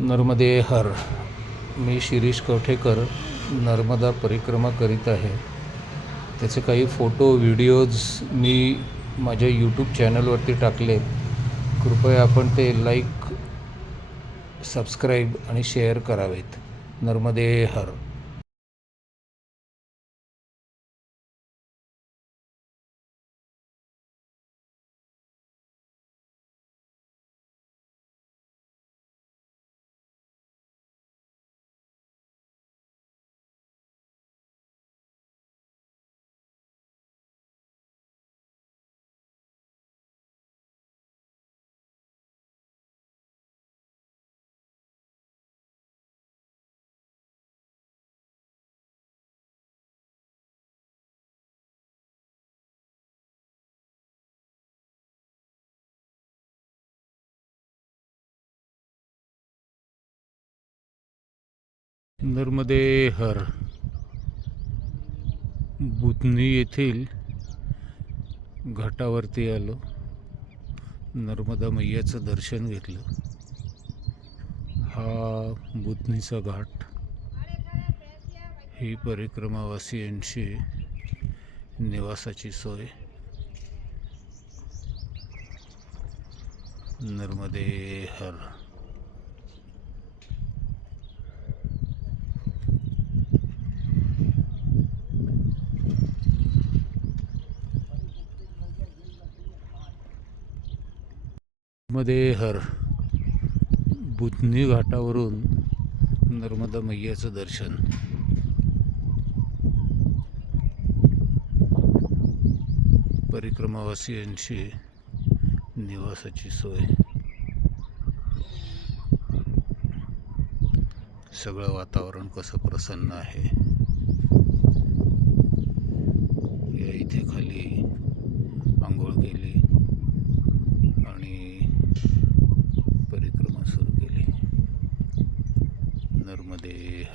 नर्मदे हर. मी शिरीष कवठेकर नर्मदा परिक्रमा करीत आहे. त्याचे काही फोटो व्हिडिओज मी माझ्या यूट्यूब चॅनलवरती टाकले कृपया आपण ते लाईक सबस्क्राईब आणि शेअर करावेत. नर्मदे हर. नर्मदे हर. बुधनी येथील घाटावरती आलो. नर्मदा मैयाचं दर्शन घेतलं. हा बुधनीचा घाट. ही परिक्रमावासियांची निवासाची सोय. नर्मदे हर. मध्ये हर बुधनी घाटावरून नर्मदा मैयाचं दर्शन. परिक्रमावासियांची निवासाची सोय. सगळं वातावरण कसं प्रसन्न आहे? या इथे खाली नर्मदे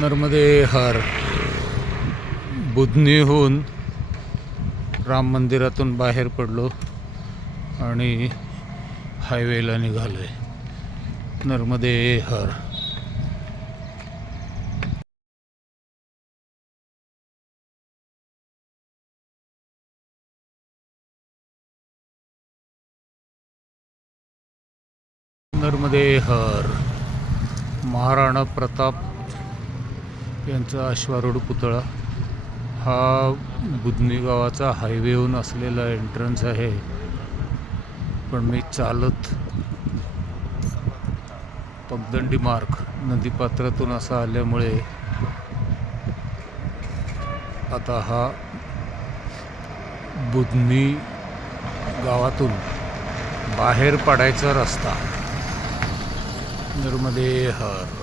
नर्मदे हर बुधनीहून राम मंदिरातून बाहेर पडलो आणि हायवेला निघालोय. नर्मदे हर. नर्मदे हर. महाराणा प्रताप यांचा अश्वारूढ पुतळा हा बुधनी गावाचा हायवेहून असलेला एंट्रन्स आहे. पण मी चालत पगदंडी मार्ग नदीपात्रातून असा आल्यामुळे आता हा बुधनी गावातून बाहेर पडायचा रस्ता. नर्मदे हर.